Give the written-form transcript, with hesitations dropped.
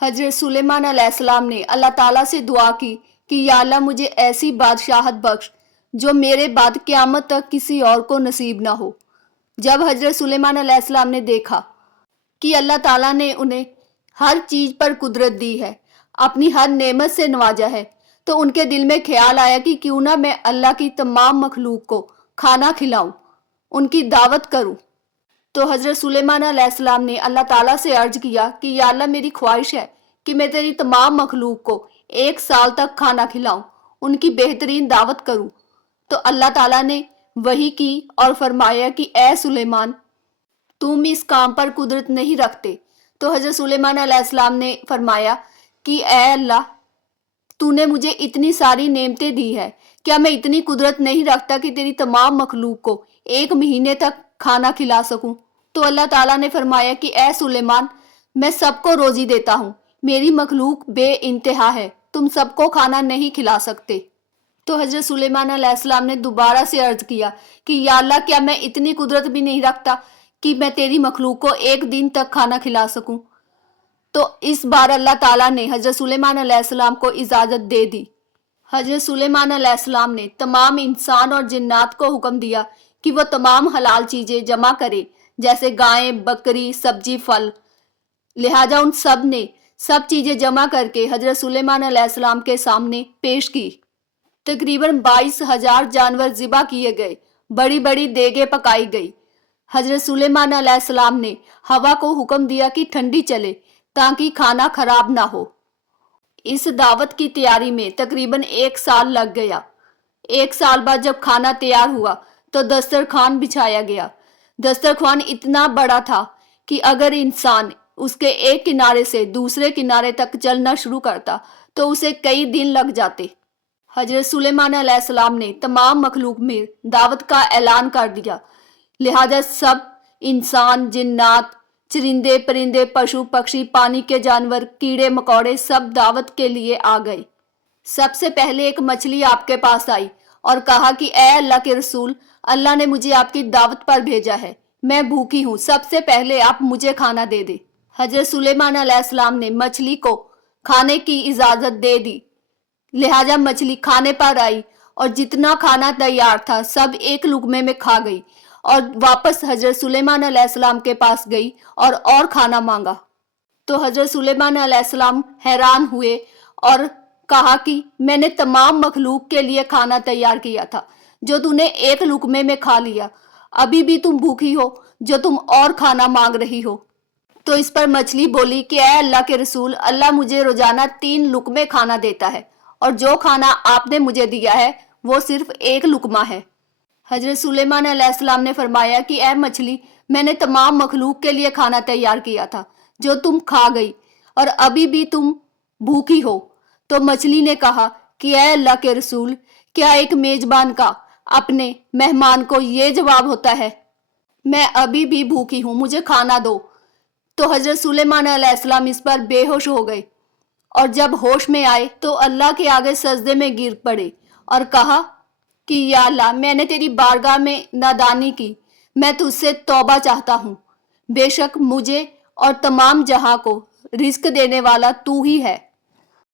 حضرت سلیمان علیہ السلام نے اللہ تعالیٰ سے دعا کی کہ یا اللہ مجھے ایسی بادشاہت بخش جو میرے بعد قیامت تک کسی اور کو نصیب نہ ہو۔ جب حضرت سلیمان علیہ السلام نے دیکھا کہ اللہ تعالیٰ نے انہیں ہر چیز پر قدرت دی ہے، اپنی ہر نعمت سے نوازا ہے، تو ان کے دل میں خیال آیا کہ کیوں نہ میں اللہ کی تمام مخلوق کو کھانا کھلاؤں، ان کی دعوت کروں۔ تو حضرت سلیمان علیہ السلام نے اللہ تعالیٰ سے عرض کیا کہ یا اللہ میری خواہش ہے کہ میں تیری تمام مخلوق کو 1 سال تک کھانا کھلاؤں، ان کی بہترین دعوت کروں۔ تو اللہ تعالیٰ نے وحی کی اور فرمایا کہ اے سلیمان تم اس کام پر قدرت نہیں رکھتے۔ تو حضرت سلیمان علیہ السلام نے فرمایا کہ اے اللہ تو نے مجھے اتنی ساری نعمتیں دی ہے، کیا میں اتنی قدرت نہیں رکھتا کہ تیری تمام مخلوق کو 1 مہینے تک کھانا کھلا سکوں؟ تو اللہ تعالیٰ نے فرمایا کہ اے سلیمان میں سب کو روزی دیتا ہوں، میری مخلوق بے انتہا ہے، تم سب کو کھانا نہیں کھلا سکتے۔ تو حضرت سلیمان علیہ السلام نے دوبارہ سے عرض کیا کہ یا اللہ کیا میں اتنی قدرت بھی نہیں رکھتا کہ میں تیری مخلوق کو 1 دن تک کھانا کھلا سکوں؟ تو اس بار اللہ تعالیٰ نے حضرت سلیمان علیہ السلام کو اجازت دے دی۔ حضرت سلیمان علیہ السلام نے تمام انسان اور جنات کو حکم دیا کہ وہ تمام حلال چیزیں جمع کرے، جیسے گائیں، بکری، سبزی، پھل۔ لہٰذا ان سب نے سب چیزیں جمع کر کے حضرت سلیمان علیہ السلام کے سامنے پیش کی۔ تقریباً 22,000 جانور ذبح کیے گئے، بڑی بڑی دیگیں پکائی گئی۔ حضرت سلیمان علیہ السلام نے ہوا کو حکم دیا کہ ٹھنڈی چلے تاکہ کھانا خراب نہ ہو۔ اس دعوت کی تیاری میں تقریباً 1 سال لگ گیا۔ 1 سال بعد جب کھانا تیار ہوا تو دسترخوان بچھایا گیا۔ دسترخوان اتنا بڑا تھا کہ اگر انسان اس کے ایک کنارے سے دوسرے کنارے تک چلنا شروع کرتا تو اسے کئی دن لگ جاتے۔ حضرت سلیمان علیہ السلام نے تمام مخلوق میں دعوت کا اعلان کر دیا، لہذا سب انسان، جنات، چرندے، پرندے، پشو پکشی، پانی کے جانور، کیڑے مکوڑے سب دعوت کے لیے آ گئے۔ سب سے پہلے ایک مچھلی آپ کے پاس آئی اور کہا کہ اے اللہ کے رسول، اللہ نے مجھے آپ کی دعوت پر بھیجا ہے، میں بھوکی ہوں، سب سے پہلے آپ مجھے کھانا دے دیں۔ حضرت سلیمان علیہ السلام نے مچھلی کو کھانے کی اجازت دے دی، لہٰذا مچھلی کھانے پر آئی اور جتنا کھانا تیار تھا سب ایک لقمے میں کھا گئی اور واپس حضرت سلیمان علیہ السلام کے پاس گئی اور کھانا مانگا۔ تو حضرت سلیمان علیہ السلام حیران ہوئے اور کہا کہ میں نے تمام مخلوق کے لیے کھانا تیار کیا تھا جو تو نے ایک لقمے میں کھا لیا، ابھی بھی تم بھوکی ہو جو تم اور کھانا مانگ رہی ہو۔ تو اس پر مچھلی بولی کہ اے اللہ کے رسول، اللہ مجھے روزانہ 3 لقمے کھانا دیتا ہے اور جو کھانا آپ نے مجھے دیا ہے وہ صرف 1 لقمہ ہے۔ حضرت سلیمان علیہ السلام نے فرمایا کہ اے مچھلی میں نے تمام مخلوق کے لیے کھانا تیار کیا تھا جو تم کھا گئی اور ابھی بھی تم بھوکی ہو۔ تو مچھلی نے کہا کہ اے اللہ کے رسول، کیا ایک میزبان کا اپنے مہمان کو یہ جواب ہوتا ہے؟ میں ابھی بھی بھوکی ہوں، مجھے کھانا دو۔ تو حضرت سلیمان علیہ السلام اس پر بے ہوش ہو گئے اور جب ہوش میں آئے تو اللہ کے آگے سجدے میں گر پڑے اور کہا کہ یا اللہ میں نے تیری بارگاہ میں نادانی کی، میں تجھ سے توبہ چاہتا ہوں، بے شک مجھے اور تمام جہاں کو رزق دینے والا تو ہی ہے۔